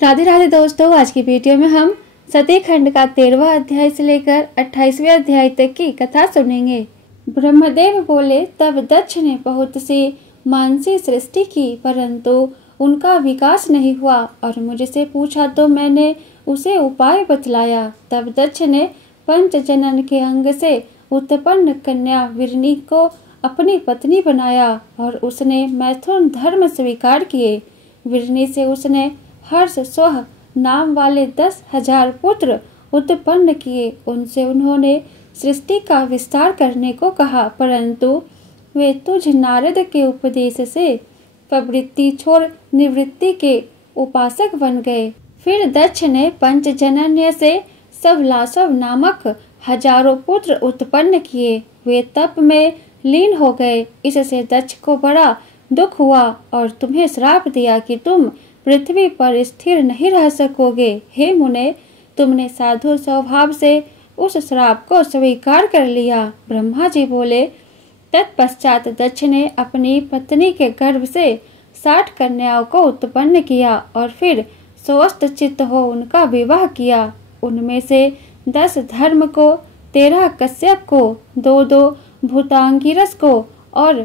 राधे राधे दोस्तों, आज की वीडियो में हम सती खंड का 13वां अध्याय से लेकर 28वें अध्याय तक की कथा सुनेंगे। ब्रह्मदेव बोले, तब दक्ष ने बहुत सी मानसी सृष्टि की, परंतु उनका विकास नहीं हुआ और मुझसे पूछा तो मैंने उसे उपाय बतलाया। तब दक्ष ने पंचजनन के अंग से उत्पन्न कन्या विरनी को अपनी पत्नी बनाया और उसने मैथुन धर्म स्वीकार किए। विरनी से उसने हर्ष सोह नाम वाले 10,000 पुत्र उत्पन्न किए। उनसे उन्होंने सृष्टि का विस्तार करने को कहा, परंतु वे तुझ नारद के उपदेश से प्रवृत्ति छोड़ निवृत्ति के उपासक बन गए। फिर दक्ष ने पंचजनन्य से सवलासव नामक हजारों पुत्र उत्पन्न किए। वे तप में लीन हो गए। इससे दक्ष को बड़ा दुख हुआ और तुम्हें श्राप दिया कि तुम पृथ्वी पर स्थिर नहीं रह सकोगे। हे मुने, तुमने साधु स्वभाव से उस श्राप को स्वीकार कर लिया। ब्रह्मा जी बोले, तत्पश्चात दक्ष ने अपनी पत्नी के गर्भ से 60 कन्याओं को उत्पन्न किया और फिर स्वस्थ चित्त हो उनका विवाह किया। उनमें से 10 धर्म को, 13 कश्यप को, 2 भूतांगिरस को और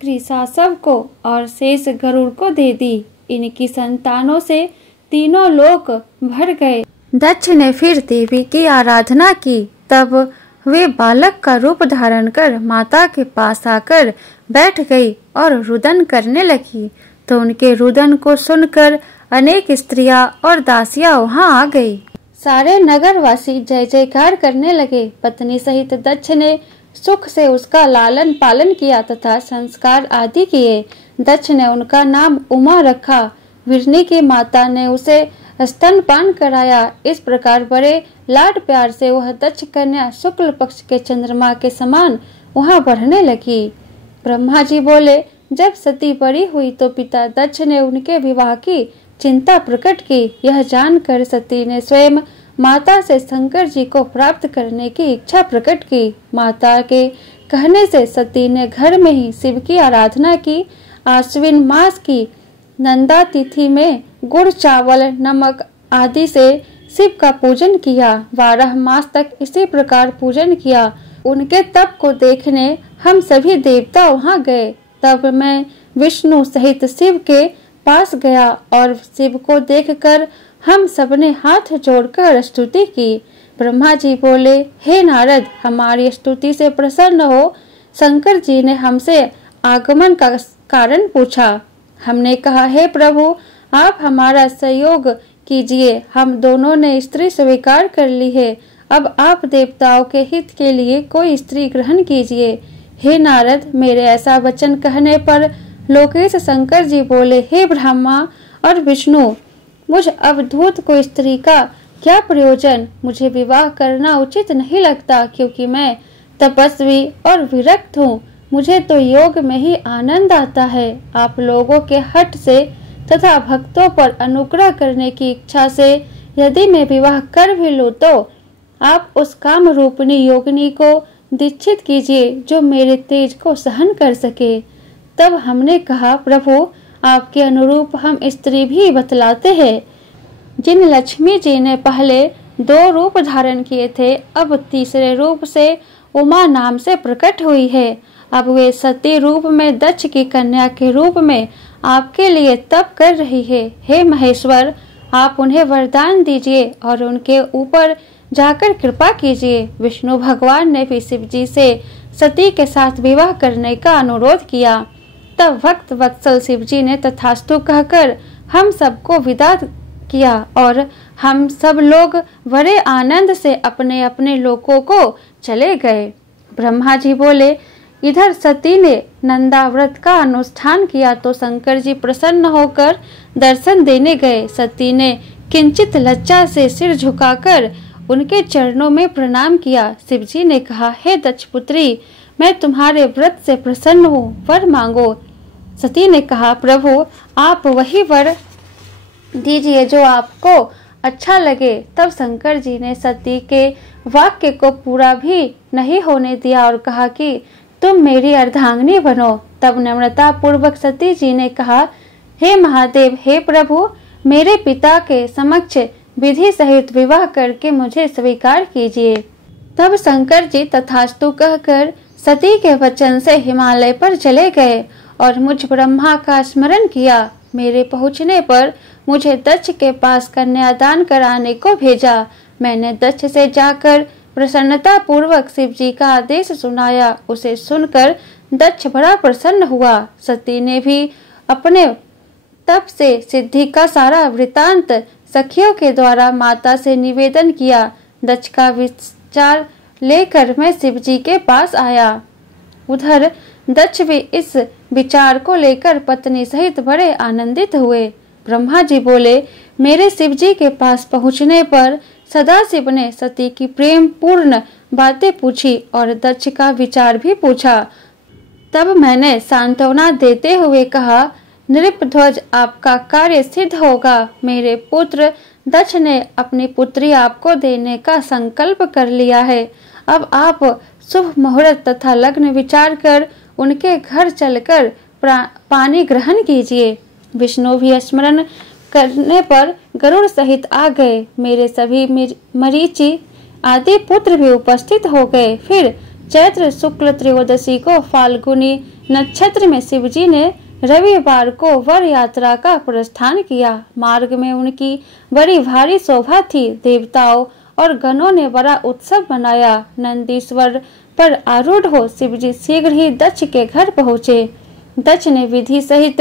कृशासव को और शेष गरुड़ को दे दी। इनकी संतानों से तीनों लोक भर गए। दक्ष ने फिर देवी की आराधना की। तब वे बालक का रूप धारण कर माता के पास आकर बैठ गई और रुदन करने लगी। तो उनके रुदन को सुनकर अनेक स्त्रियां और दासियां वहां आ गई। सारे नगरवासी जय जयकार करने लगे। पत्नी सहित दक्ष ने सुख से उसका लालन पालन किया तथा संस्कार आदि किए। दक्ष ने उनका नाम उमा रखा। विरनी की माता ने उसे स्तनपान कराया। इस प्रकार बड़े लाड प्यार से वह दक्ष कन्या शुक्ल पक्ष के चंद्रमा के समान वहां बढ़ने लगी। ब्रह्मा जी बोले, जब सती बड़ी हुई तो पिता दक्ष ने उनके विवाह की चिंता प्रकट की। यह जानकर सती ने स्वयं माता से शंकर जी को प्राप्त करने की इच्छा प्रकट की। माता के कहने से सती ने घर में ही शिव की आराधना की। आश्विन मास की नंदा तिथि में गुड़, चावल, नमक आदि से शिव का पूजन किया। 12 मास तक इसी प्रकार पूजन किया। उनके तप को देखने हम सभी देवता वहां गए। तब मैं विष्णु सहित शिव के पास गया और शिव को देखकर हम सबने हाथ जोड़कर स्तुति की। ब्रह्मा जी बोले, हे नारद, हमारी स्तुति से प्रसन्न हो। शंकर जी ने हमसे आगमन का कारण पूछा। हमने कहा, हे प्रभु, आप हमारा सहयोग कीजिए। हम दोनों ने स्त्री स्वीकार कर ली है। अब आप देवताओं के हित के लिए कोई स्त्री ग्रहण कीजिए। हे नारद, मेरे ऐसा वचन कहने पर लोकेश शंकर जी बोले, हे ब्रह्मा और विष्णु, मुझ अवधूत को स्त्री का क्या प्रयोजन? मुझे विवाह करना उचित नहीं लगता, क्योंकि मैं तपस्वी और विरक्त हूँ। मुझे तो योग में ही आनंद आता है। आप लोगों के हट से तथा भक्तों पर अनुग्रह करने की इच्छा से यदि मैं विवाह कर भी लूँ तो आप उस काम रूपिणी योगिनी को दीक्षित कीजिए जो मेरे तेज को सहन कर सके। तब हमने कहा, प्रभु, आपके अनुरूप हम स्त्री भी बतलाते हैं। जिन लक्ष्मी जी ने पहले 2 रूप धारण किए थे, अब तीसरे रूप से उमा नाम से प्रकट हुई है। अब वे सती रूप में दक्ष की कन्या के रूप में आपके लिए तप कर रही है। हे महेश्वर, आप उन्हें वरदान दीजिए और उनके ऊपर जाकर कृपा कीजिए। विष्णु भगवान ने भी शिव जी से सती के साथ विवाह करने का अनुरोध किया। तब भक्त वत्सल शिव जी ने तथास्तु कहकर हम सबको विदा किया और हम सब लोग बड़े आनंद से अपने अपने लोकों को चले गए। ब्रह्मा जी बोले, इधर सती ने नंदा व्रत का अनुष्ठान किया तो शंकर जी प्रसन्न होकर दर्शन देने गए। सती ने किंचित लज्जा से सिर झुकाकर उनके चरणों में प्रणाम किया। शिव जी ने कहा, हे दक्ष पुत्री, मैं तुम्हारे व्रत से प्रसन्न हूँ, वर मांगो। सती ने कहा, प्रभु, आप वही वर दीजिए जो आपको अच्छा लगे। तब शंकर जी ने सती के वाक्य को पूरा भी नहीं होने दिया और कहा कि तुम मेरी अर्धांगिनी बनो। तब नम्रता पूर्वक सती जी ने कहा, हे महादेव, हे प्रभु, मेरे पिता के समक्ष विधि सहित विवाह करके मुझे स्वीकार कीजिए। तब शंकर जी तथास्तु कहकर सती के वचन से हिमालय पर चले गए और मुझ ब्रह्मा का स्मरण किया। मेरे पहुंचने पर मुझे दक्ष के पास कन्यादान कराने को भेजा। मैंने दक्ष से जाकर प्रसन्नता पूर्वक शिव जी का आदेश सुनाया। उसे सुनकर दक्ष बड़ा प्रसन्न हुआ। सती ने भी अपने तप से सिद्धि का सारा वृतांत सखियों के द्वारा माता से निवेदन किया। दक्ष का विचार लेकर मैं शिव जी के पास आया। उधर दक्ष भी इस विचार को लेकर पत्नी सहित बड़े आनंदित हुए। ब्रह्मा जी बोले, मेरे शिव जी के पास पहुंचने पर सदाशिव ने सती की प्रेम पूर्ण बातें पूछी और दक्ष का विचार भी पूछा। तब मैंने सांत्वना देते हुए कहा, नृपध्वज, आपका कार्य सिद्ध होगा। मेरे पुत्र दक्ष ने अपनी पुत्री आपको देने का संकल्प कर लिया है। अब आप शुभ मुहूर्त तथा लग्न विचार कर उनके घर चलकर पानी ग्रहण कीजिए। विष्णु भी स्मरण करने पर गरुड़ सहित आ गए। मेरे सभी मरीचि आदि पुत्र भी उपस्थित हो गए। फिर चैत्र शुक्ल त्रयोदशी को फाल्गुनी नक्षत्र में शिवजी ने रविवार को वर यात्रा का प्रस्थान किया। मार्ग में उनकी बड़ी भारी शोभा थी। देवताओं और गणों ने बड़ा उत्सव मनाया। नंदीश्वर पर आरूढ़ हो शिवजी शीघ्र ही दक्ष के घर पहुँचे। दक्ष ने विधि सहित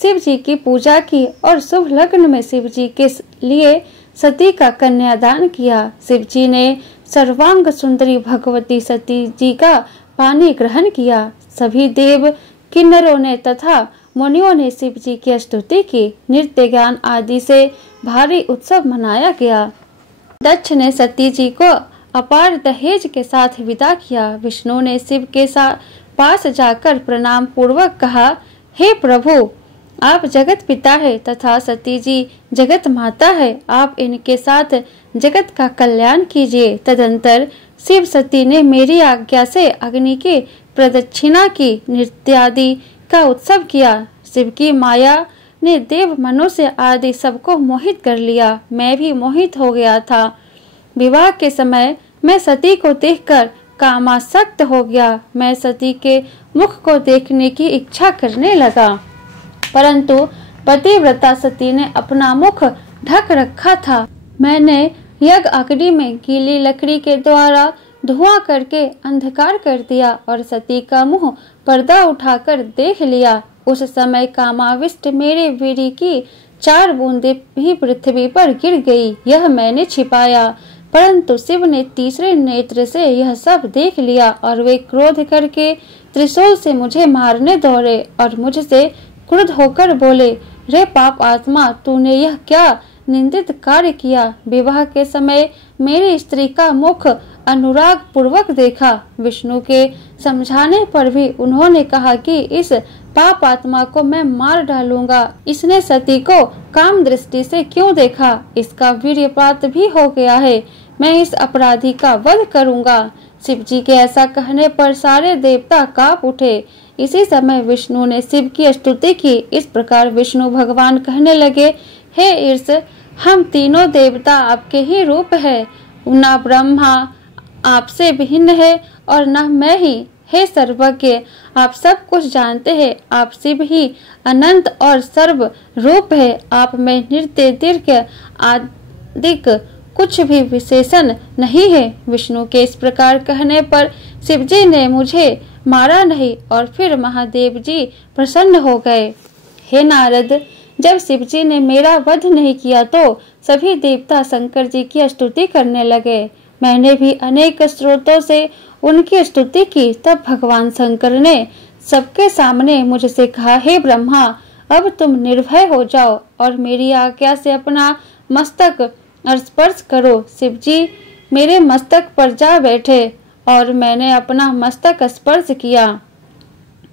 शिव जी की पूजा की और शुभ लग्न में शिव जी के लिए सती का कन्यादान किया। शिव जी ने सर्वांग सुंदरी भगवती सती जी का पानी ग्रहण किया। सभी देव किन्नरों ने तथा मुनियों ने शिव जी की स्तुति की। नृत्य गान आदि से भारी उत्सव मनाया गया। दक्ष ने सती जी को अपार दहेज के साथ विदा किया। विष्णु ने शिव के पास जाकर प्रणाम पूर्वक कहा, हे प्रभु, आप जगत पिता है तथा सती जी जगत माता है। आप इनके साथ जगत का कल्याण कीजिए। तदंतर शिव सती ने मेरी आज्ञा से अग्नि की प्रदक्षिणा की। नृत्यादि का उत्सव किया। शिव की माया ने देव मनुष्य आदि सबको मोहित कर लिया। मैं भी मोहित हो गया था। विवाह के समय मैं सती को देखकर कामासक्त हो गया। मैं सती के मुख को देखने की इच्छा करने लगा, परंतु पतिव्रता सती ने अपना मुख ढक रखा था। मैंने यज्ञ अग्नि में गीली लकड़ी के द्वारा धुआं करके अंधकार कर दिया और सती का मुंह पर्दा उठाकर देख लिया। उस समय कामाविष्ट मेरे वीर्य की 4 बूंदें भी पृथ्वी पर गिर गई। यह मैंने छिपाया, परंतु शिव ने तीसरे नेत्र से यह सब देख लिया और वे क्रोध करके त्रिशूल से मुझे मारने दौड़े और मुझसे क्रुद्ध होकर बोले, रे पाप आत्मा, तूने यह क्या निंदित कार्य किया। विवाह के समय मेरी स्त्री का मुख अनुराग पूर्वक देखा। विष्णु के समझाने पर भी उन्होंने कहा कि इस पाप आत्मा को मैं मार डालूंगा। इसने सती को काम दृष्टि से क्यों देखा, इसका वीर्यपात भी हो गया है। मैं इस अपराधी का वध करूंगा। शिव जी के ऐसा कहने पर सारे देवता कांप उठे। इसी समय विष्णु ने शिव की स्तुति की। इस प्रकार विष्णु भगवान कहने लगे, हे ईर्ष, हम तीनों देवता आपके ही रूप है। न ब्रह्मा आपसे भिन्न है और न मैं ही। हे सर्वज्ञ, आप सब कुछ जानते हैं। आप शिव ही अनंत और सर्व रूप है। आप में नृत्य दीर्घ आदिक कुछ भी विशेषण नहीं है। विष्णु के इस प्रकार कहने पर शिवजी ने मुझे मारा नहीं और फिर महादेव जी प्रसन्न हो गए। हे नारद, जब शिवजी ने मेरा वध नहीं किया तो सभी देवता शंकर जी की स्तुति करने लगे। मैंने भी अनेक स्रोतों से उनकी स्तुति की। तब भगवान शंकर ने सबके सामने मुझसे कहा, हे ब्रह्मा, अब तुम निर्भय हो जाओ और मेरी आज्ञा से अपना मस्तक स्पर्श करो। शिवजी मेरे मस्तक पर जा बैठे और मैंने अपना मस्तक स्पर्श किया।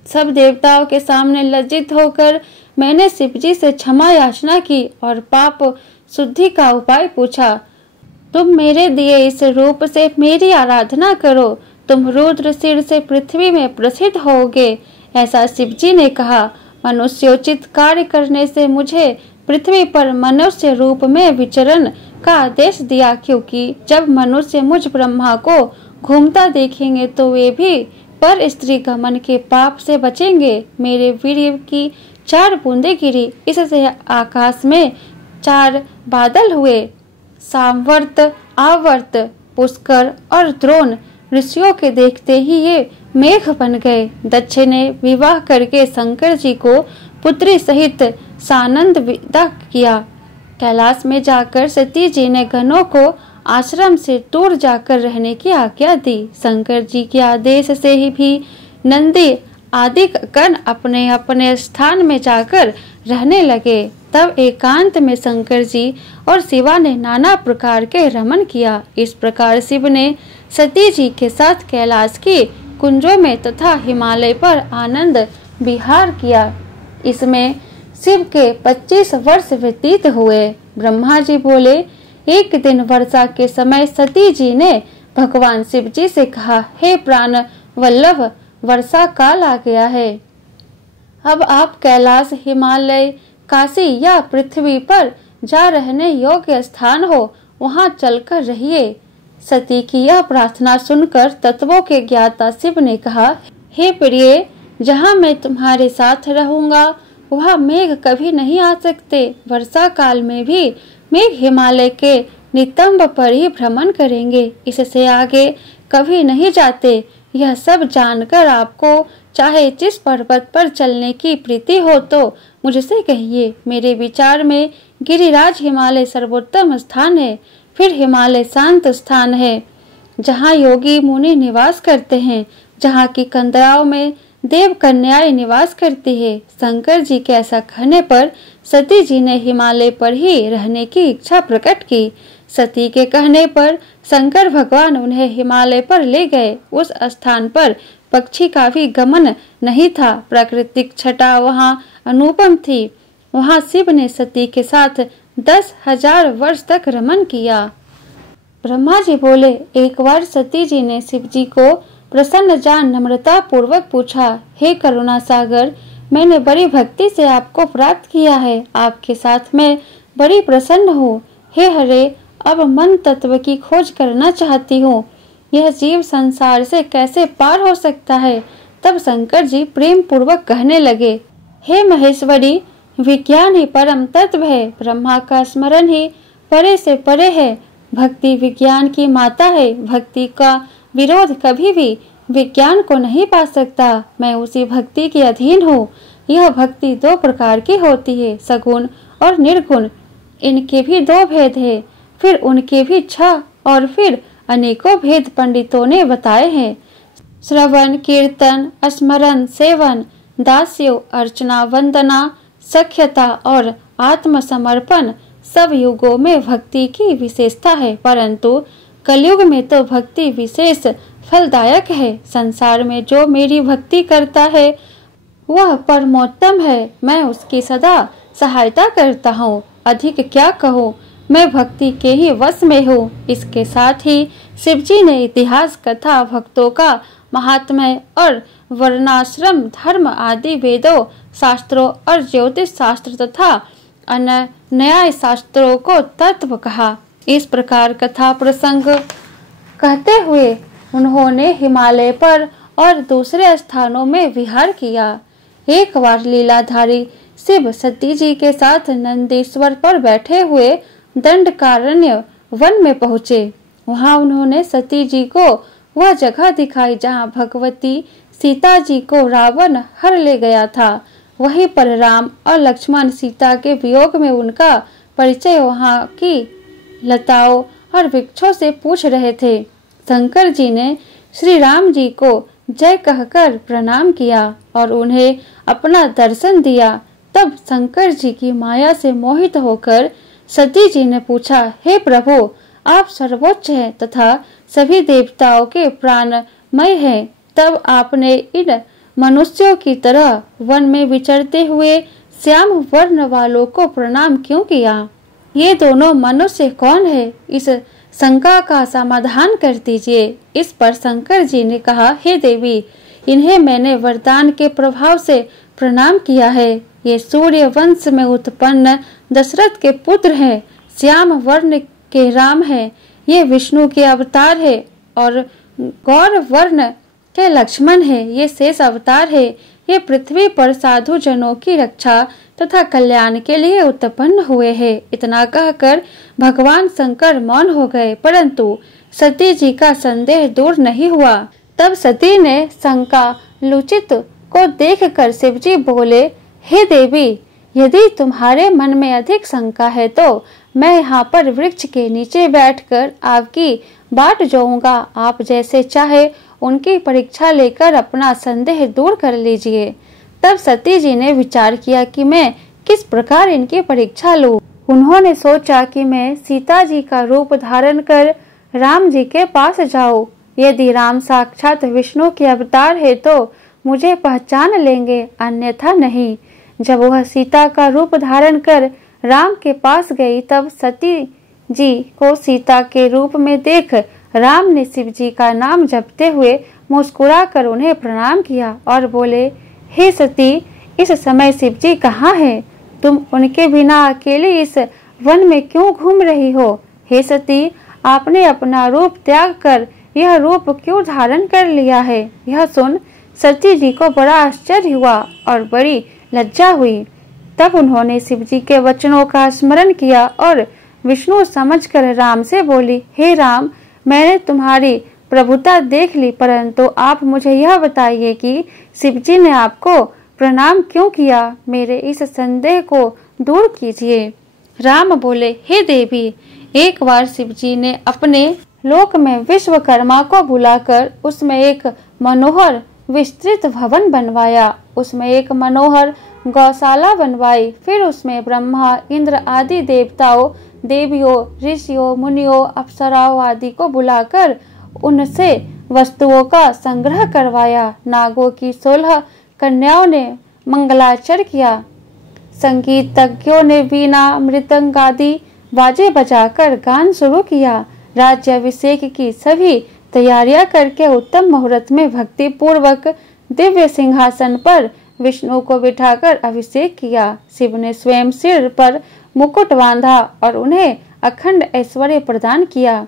सब देवताओं के सामने लज्जित होकर मैंने शिवजी से क्षमा याचना की और पाप शुद्धि का उपाय पूछा। तुम मेरे दिए इस रूप से मेरी आराधना करो, तुम रुद्र सिर से पृथ्वी में प्रसिद्ध होगे। ऐसा शिवजी ने कहा। मनुष्योचित कार्य करने से मुझे पृथ्वी पर मनुष्य रूप में विचरण का आदेश दिया, क्योंकि जब मनुष्य मुझ ब्रह्मा को घूमता देखेंगे तो वे भी पर स्त्री गमन के पाप से बचेंगे। मेरे वीर्य की 4 बूंदें गिरी, इससे आकाश में 4 बादल हुए। सामवर्त, आवर्त, पुष्कर और द्रोण ऋषियों के देखते ही ये मेघ बन गए। दक्ष ने विवाह करके शंकर जी को पुत्री सहित सानंद विदा किया। कैलाश में जाकर सती जी ने गणों को आश्रम से दूर जाकर रहने की आज्ञा दी। शंकर जी के आदेश से ही भी नंदी आदि गण अपने अपने स्थान में जाकर रहने लगे। तब एकांत में शंकर जी और शिवा ने नाना प्रकार के रमन किया। इस प्रकार शिव ने सती जी के साथ कैलाश की कुंजों में तथा हिमालय पर आनंद विहार किया। इसमें शिव के 25 वर्ष व्यतीत हुए। ब्रह्मा जी बोले, एक दिन वर्षा के समय सती जी ने भगवान शिव जी से कहा, हे प्राण वल्लभ, वर्षा काल आ गया है। अब आप कैलाश, हिमालय, काशी या पृथ्वी पर जा रहने योग्य स्थान हो, वहां चलकर रहिए। सती की यह प्रार्थना सुनकर तत्वों के ज्ञाता शिव ने कहा, हे प्रिय, जहाँ मैं तुम्हारे साथ रहूंगा वहाँ मेघ कभी नहीं आ सकते। वर्षा काल में भी मेघ हिमालय के नितंब पर ही भ्रमण करेंगे, इससे आगे कभी नहीं जाते। यह सब जानकर आपको चाहे जिस पर्वत पर चलने की प्रीति हो तो मुझसे कहिए। मेरे विचार में गिरिराज हिमालय सर्वोत्तम स्थान है। फिर हिमालय शांत स्थान है जहाँ योगी मुनि निवास करते हैं, जहाँ की कंदराओं में देव कन्याएं निवास करती है। शंकर जी के ऐसा कहने पर सती जी ने हिमालय पर ही रहने की इच्छा प्रकट की। सती के कहने पर शंकर भगवान उन्हें हिमालय पर ले गए। उस स्थान पर पक्षी का भी गमन नहीं था। प्राकृतिक छटा वहाँ अनुपम थी। वहाँ शिव ने सती के साथ 10,000 वर्ष तक रमन किया। ब्रह्मा जी बोले, एक बार सती जी ने शिव जी को प्रसन्न जान नम्रता पूर्वक पूछा, हे करुणा सागर, मैंने बड़ी भक्ति से आपको प्राप्त किया है। आपके साथ मैं बड़ी प्रसन्न हूँ। हे हरे, अब मन तत्व की खोज करना चाहती हूँ। यह जीव संसार से कैसे पार हो सकता है? तब शंकर जी प्रेम पूर्वक कहने लगे, हे महेश्वरी, विज्ञान ही परम तत्व है। ब्रह्मा का स्मरण ही परे से परे है। भक्ति विज्ञान की माता है। भक्ति का विरोध कभी भी विज्ञान को नहीं पा सकता। मैं उसी भक्ति के अधीन हूँ। यह भक्ति 2 प्रकार की होती है, सगुण और निर्गुण। इनके भी 2 भेद है, फिर उनके भी 6 और फिर अनेकों भेद पंडितों ने बताए हैं। श्रवण, कीर्तन, स्मरण, सेवन, दास्यो, अर्चना, वंदना, सख्यता और आत्मसमर्पण सब युगों में भक्ति की विशेषता है, परंतु कलयुग में तो भक्ति विशेष फलदायक है। संसार में जो मेरी भक्ति करता है वह परमोत्तम है। मैं उसकी सदा सहायता करता हूँ। अधिक क्या कहूँ, मैं भक्ति के ही वश में हूँ। इसके साथ ही शिवजी ने इतिहास, कथा, भक्तों का महात्म्य और वर्णाश्रम धर्म आदि वेदों, शास्त्रों और ज्योतिष शास्त्र तथा अन्य न्याय शास्त्रों को तत्व कहा। इस प्रकार कथा प्रसंग कहते हुए उन्होंने हिमालय पर और दूसरे स्थानों में विहार किया। एक बार लीलाधारी शिव सती जी के साथ नंदीश्वर पर बैठे हुए दंडकारण्य वन में पहुँचे। वहां उन्होंने सती जी को वह जगह दिखाई जहां भगवती सीता जी को रावण हर ले गया था। वहीं पर राम और लक्ष्मण सीता के वियोग में उनका परिचय वहां की लताओं और वृक्षों से पूछ रहे थे। शंकर जी ने श्री राम जी को जय कहकर प्रणाम किया और उन्हें अपना दर्शन दिया। तब शंकर जी की माया से मोहित होकर सती जी ने पूछा, हे प्रभु, आप सर्वोच्च हैं तथा सभी देवताओं के प्राणमय हैं। तब आपने इन मनुष्यों की तरह वन में विचरते हुए श्याम वर्ण वालों को प्रणाम क्यों किया? ये दोनों मनुष्य कौन है? इस शंका का समाधान कर दीजिए। इस पर शंकर जी ने कहा, हे देवी, इन्हें मैंने वरदान के प्रभाव से प्रणाम किया है। ये सूर्य वंश में उत्पन्न दशरथ के पुत्र हैं, श्याम वर्ण के राम हैं। ये विष्णु के अवतार है और गौर वर्ण के लक्ष्मण है। ये शेष अवतार है। ये पृथ्वी पर साधु जनों की रक्षा तथा कल्याण के लिए उत्पन्न हुए हैं। इतना कहकर भगवान शंकर मौन हो गए, परंतु सती जी का संदेह दूर नहीं हुआ। तब सती ने शंका लुचित को देखकर शिवजी बोले, हे देवी, यदि तुम्हारे मन में अधिक शंका है तो मैं यहाँ पर वृक्ष के नीचे बैठकर आपकी बाट जोऊंगा। आप जैसे चाहे उनकी परीक्षा लेकर अपना संदेह दूर कर लीजिए। तब सती जी ने विचार किया कि मैं किस प्रकार इनकी परीक्षा लूं। उन्होंने सोचा कि मैं सीता जी का रूप धारण कर राम जी के पास जाऊं। यदि राम साक्षात विष्णु के अवतार है तो मुझे पहचान लेंगे, अन्यथा नहीं। जब वह सीता का रूप धारण कर राम के पास गई, तब सती जी को सीता के रूप में देख राम ने शिव जी का नाम जपते हुए मुस्कुराकर उन्हें प्रणाम किया और बोले, हे सती, इस समय शिव जी कहाँ है? तुम उनके बिना अकेले इस वन में क्यों घूम रही हो? हे सती, आपने अपना रूप त्याग कर यह रूप क्यों धारण कर लिया है? यह सुन सती जी को बड़ा आश्चर्य हुआ और बड़ी लज्जा हुई। तब उन्होंने शिव जी के वचनों का स्मरण किया और विष्णु समझकर राम से बोली, हे राम, मैंने तुम्हारी प्रभुता देख ली, परंतु आप मुझे यह बताइए कि शिव जी ने आपको प्रणाम क्यों किया? मेरे इस संदेह को दूर कीजिए। राम बोले, हे देवी, एक बार शिव जी ने अपने लोक में विश्वकर्मा को बुलाकर उसमें एक मनोहर विस्तृत भवन बनवाया। उसमें एक मनोहर गौशाला बनवाई। फिर उसमें ब्रह्मा, इंद्र आदि देवताओं, देवियों, ऋषियों, मुनियों, अप्सराओं आदि को बुलाकर उनसे वस्तुओं का संग्रह करवाया। नागों की 16 कन्याओं ने मंगलाचरण किया। संगीतज्ञों ने वीणा, मृदंग आदि बाजे बजाकर गान शुरू किया। राज्याभिषेक की सभी तैयारियां करके उत्तम मुहूर्त में भक्ति पूर्वक दिव्य सिंहासन पर विष्णु को बिठाकर अभिषेक किया। शिव ने स्वयं सिर पर मुकुट बांधा और उन्हें अखंड ऐश्वर्य प्रदान किया।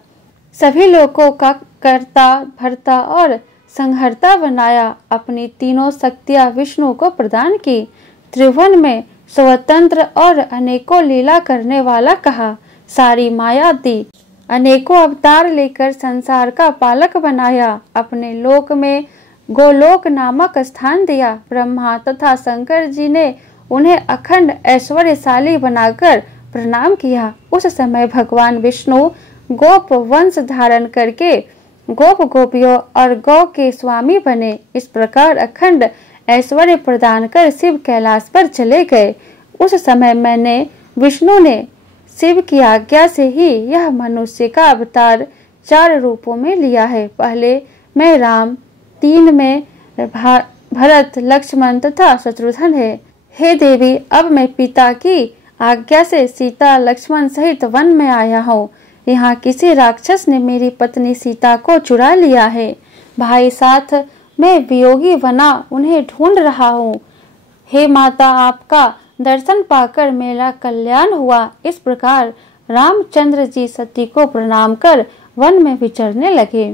सभी लोगों का कर्ता, भर्ता और संहर्ता बनाया। अपनी तीनों शक्तियां विष्णु को प्रदान की। त्रिभुवन में स्वतंत्र और अनेकों लीला करने वाला कहा। सारी माया दी। अनेकों अवतार लेकर संसार का पालक बनाया। अपने लोक में गोलोक नामक स्थान दिया। ब्रह्मा तथा शंकर जी ने उन्हें अखंड ऐश्वर्यशाली बनाकर प्रणाम किया। उस समय भगवान विष्णु गोप वंश धारण करके गोप गोपियों और गौ के स्वामी बने। इस प्रकार अखंड ऐश्वर्य प्रदान कर शिव कैलाश पर चले गए। उस समय मैंने विष्णु ने शिव की आज्ञा से ही यह मनुष्य का अवतार 4 रूपों में लिया है। पहले मैं राम, 3 में भरत, लक्ष्मण तथा शत्रुघ्न है। हे देवी, अब मैं पिता की आज्ञा से सीता, लक्ष्मण सहित वन में आया हूँ। यहाँ किसी राक्षस ने मेरी पत्नी सीता को चुरा लिया है। भाई साथ मैं वियोगी बना उन्हें ढूंढ रहा हूँ। हे माता, आपका दर्शन पाकर मेरा कल्याण हुआ। इस प्रकार रामचंद्र जी सती को प्रणाम कर वन में विचरने लगे।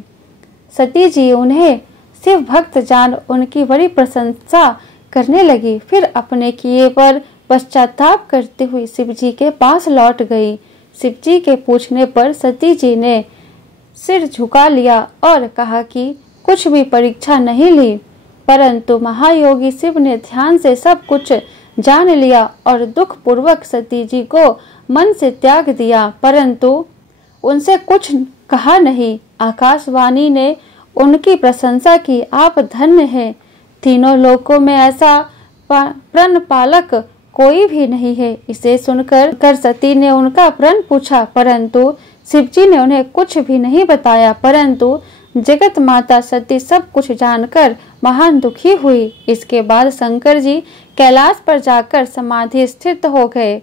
सती जी उन्हें शिव भक्त जान उनकी बड़ी प्रशंसा करने लगी। फिर अपने किए पर पश्चाताप करते हुए शिव जी के पास लौट गई। शिव जी के पूछने पर सती जी ने सिर झुका लिया और कहा कि कुछ भी परीक्षा नहीं ली, परंतु महायोगी शिव ने ध्यान से सब कुछ जान लिया और दुख पूर्वक सती जी को मन से त्याग दिया, परंतु उनसे कुछ कहा नहीं। आकाशवाणी ने उनकी प्रशंसा की, आप धन्य हैं। तीनों लोकों में ऐसा प्रण पालक कोई भी नहीं है। इसे सुनकर सती ने उनका प्रण पूछा, परंतु शिवजी ने उन्हें कुछ भी नहीं बताया। परंतु जगत माता सती सब कुछ जानकर महान दुखी हुई। इसके बाद शंकर जी कैलाश पर जाकर समाधि स्थित हो गए।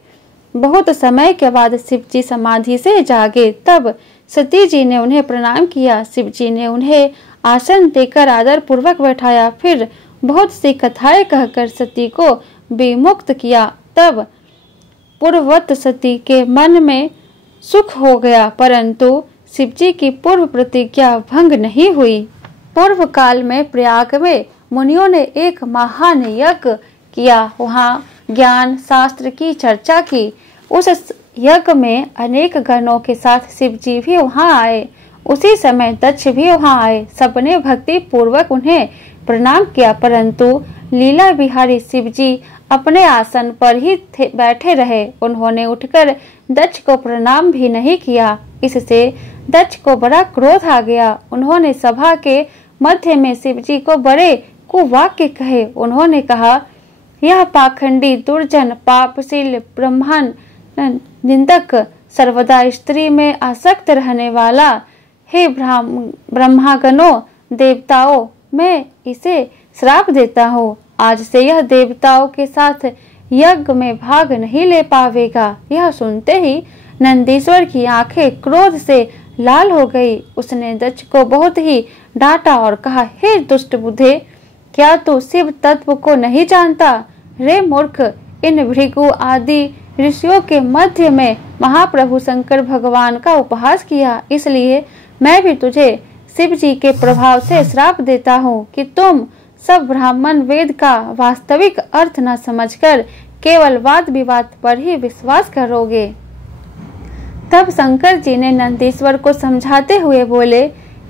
बहुत समय के बाद शिव जी समाधि से जागे। तब सती जी ने उन्हें प्रणाम किया। शिव जी ने उन्हें आसन देकर आदर पूर्वक बैठाया। फिर बहुत सी कथाएं कहकर सती को विमुक्त किया। तब पूर्ववत सती के मन में सुख हो गया, परंतु शिवजी की पूर्व प्रतिज्ञा भंग नहीं हुई। पूर्व काल में प्रयाग में मुनियों ने एक महान यज्ञ किया, वहाँ ज्ञान शास्त्र की चर्चा की। उस यज्ञ में अनेक गणों के साथ शिवजी भी वहाँ आए। उसी समय दक्ष भी वहाँ आए। सबने भक्ति पूर्वक उन्हें प्रणाम किया, परंतु लीला बिहारी शिवजी अपने आसन पर ही बैठे रहे। उन्होंने उठकर दक्ष को प्रणाम भी नहीं किया। इससे दक्ष को बड़ा क्रोध आ गया। उन्होंने सभा के मध्य में शिवजी को बड़े कुवाक्य कहे। उन्होंने कहा, यह पाखंडी दुर्जन पापशील ब्राह्मण निंदक सर्वदा स्त्री में आसक्त रहने वाला, हे ब्रह्मागणों देवताओं, मैं इसे श्राप देता हूँ। आज से यह देवताओं के साथ यज्ञ में भाग नहीं ले पावेगा। यह सुनते ही नंदीश्वर की आंखें क्रोध से लाल हो गई। उसने दक्ष को बहुत ही डांटा और कहा, हे दुष्ट बुद्धे, क्या तू शिव तत्व को नहीं जानता? रे मूर्ख, इन भृगु आदि ऋषियों के मध्य में महाप्रभु शंकर भगवान का उपहास किया, इसलिए मैं भी तुझे शिव जी के प्रभाव से श्राप देता हूँ कि तुम सब ब्राह्मण वेद का वास्तविक अर्थ न समझकर केवल वाद विवाद पर ही विश्वास करोगे। तब शंकर जी ने नंदीश्वर को समझाते हुए बोले,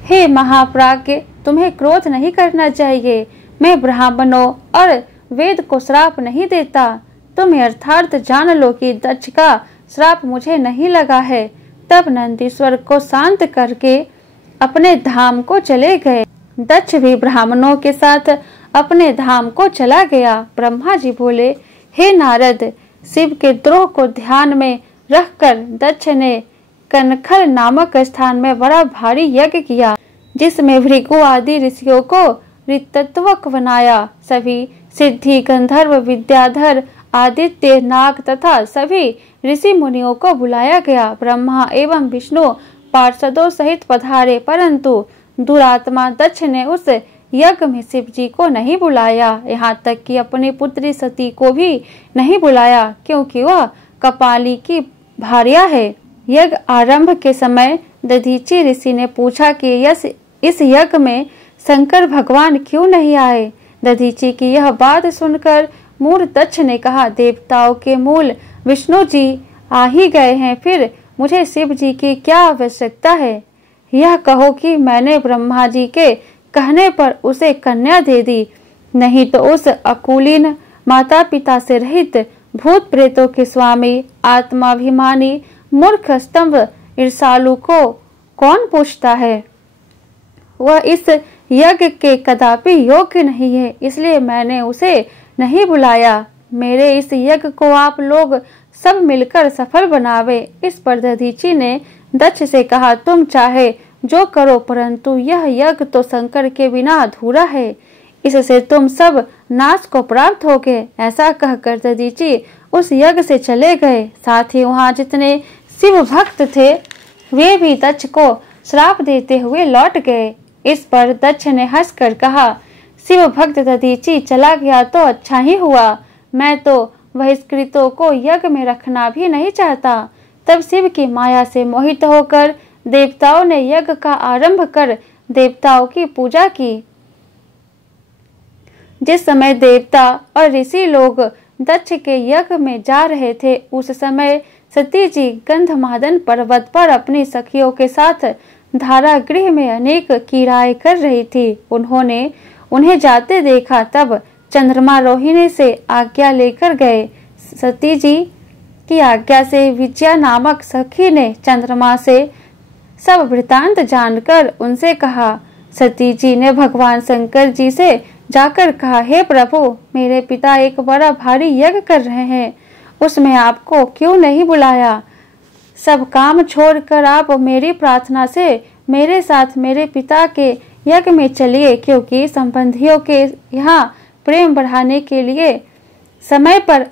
हे महाप्राज्ञ, तुम्हें क्रोध नहीं करना चाहिए। मैं ब्राह्मणों और वेद को श्राप नहीं देता। तुम यथार्थ जान लो कि दक्ष का श्राप मुझे नहीं लगा है। तब नंदीश्वर को शांत करके अपने धाम को चले गए। दक्ष भी ब्राह्मणों के साथ अपने धाम को चला गया। ब्रह्मा जी बोले, हे नारद, शिव के द्रोह को ध्यान में रखकर दक्ष ने कनखल नामक स्थान में बड़ा भारी यज्ञ किया, जिसमें भृगु आदि ऋषियों को ऋतत्वक बनाया। सभी सिद्धि गंधर्व विद्याधर आदित्य नाग तथा सभी ऋषि मुनियों को बुलाया गया। ब्रह्मा एवं विष्णु पार्षदों सहित पधारे, परंतु दुरात्मा दक्ष ने उस यज्ञ में शिव जी को नहीं बुलाया। यहाँ तक कि अपनी पुत्री सती को भी नहीं बुलाया, क्योंकि वह कपाली की भार्या है। यज्ञ आरंभ के समय दधीचि ऋषि ने पूछा कि इस यज्ञ में शंकर भगवान क्यों नहीं आए? दधीचि की यह बात सुनकर मूढ़ दक्ष ने कहा, देवताओं के मूल विष्णु जी आ ही गए हैं, फिर मुझे शिव जी की क्या आवश्यकता है? यह कहो कि मैंने ब्रह्मा जी के कहने पर उसे कन्या दे दी, नहीं तो उस अकुलीन माता पिता से रहित भूत प्रेतों के स्वामी आत्माभिमानी मूर्ख स्तंभ ईर्षालु को कौन पूछता है? वह इस यज्ञ के कदापि योग्य नहीं है, इसलिए मैंने उसे नहीं बुलाया। मेरे इस यज्ञ को आप लोग सब मिलकर सफल बनावे। इस पर दधीचि ने दक्ष से कहा, तुम चाहे जो करो, परंतु यह यज्ञ तो शंकर के बिना अधूरा है, इससे तुम सब नाश को प्राप्त होगे। ऐसा कहकर दधीचि उस यज्ञ से चले गए। साथ ही वहाँ जितने शिव भक्त थे वे भी दक्ष को श्राप देते हुए लौट गए। इस पर दक्ष ने हंसकर कहा, शिव भक्त दधीचि चला गया तो अच्छा ही हुआ, मैं तो बहिष्कृतों को यज्ञ में रखना भी नहीं चाहता। तब शिव की माया से मोहित होकर देवताओं ने यज्ञ का आरंभ कर देवताओं की पूजा की। जिस समय देवता और ऋषि लोग दक्ष के यज्ञ में जा रहे थे, उस समय सती जी गंधमादन पर्वत पर अपनी सखियों के साथ धारागृह में अनेक क्रीड़ाएं कर रही थी। उन्होंने उन्हें जाते देखा, तब चंद्रमा रोहिणी से आज्ञा लेकर गए। सती जी की आज्ञा से विजया नामक सखी ने चंद्रमा से सब वृतांत जानकर उनसे कहा। सती जी ने भगवान शंकर जी से जाकर कहा, हे प्रभु, मेरे पिता एक बड़ा भारी यज्ञ कर रहे हैं, उसमें आपको क्यों नहीं बुलाया? सब काम छोड़कर आप मेरी प्रार्थना से मेरे साथ मेरे पिता के यज्ञ में चलिए, क्योंकि संबंधियों के यहाँ प्रेम बढ़ाने के लिए समय पर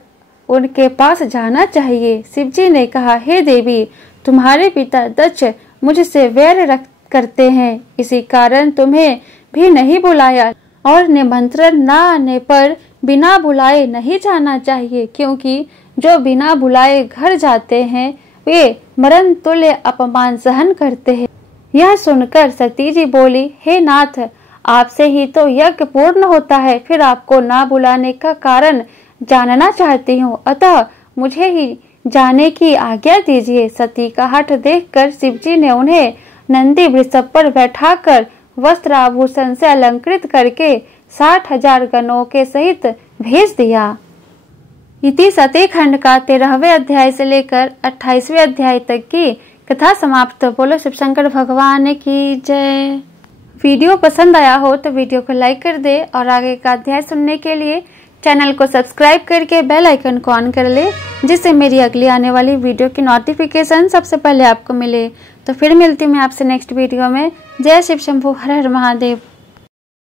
उनके पास जाना चाहिए। शिवजी ने कहा, हे देवी, तुम्हारे पिता दक्ष मुझसे वैर करते हैं, इसी कारण तुम्हें भी नहीं बुलाया और निमंत्रण न आने पर बिना बुलाए नहीं जाना चाहिए, क्योंकि जो बिना बुलाए घर जाते हैं वे मरण तुल्य अपमान सहन करते हैं। यह सुनकर सती जी बोली, हे नाथ, आपसे ही तो यज्ञ पूर्ण होता है, फिर आपको ना बुलाने का कारण जानना चाहती हूँ, अतः मुझे ही जाने की आज्ञा दीजिए। सती का हठ देखकर शिवजी ने उन्हें नंदी वृषभ पर बैठाकर वस्त्र आभूषण से अलंकृत करके 60,000 गणों के सहित भेज दिया। इति सती खंड का 13वें अध्याय से लेकर 28वें अध्याय तक की कथा समाप्त। बोलो शिव शंकर भगवान की जय। वीडियो पसंद आया हो तो वीडियो को लाइक कर दे और आगे का अध्याय सुनने के लिए चैनल को सब्सक्राइब करके बेल आइकन को ऑन कर ले, जिससे मेरी अगली आने वाली वीडियो की नोटिफिकेशन सबसे पहले आपको मिले। तो फिर मिलती हूँ मैं आपसे नेक्स्ट वीडियो में। जय शिव शंभू, हर हर महादेव।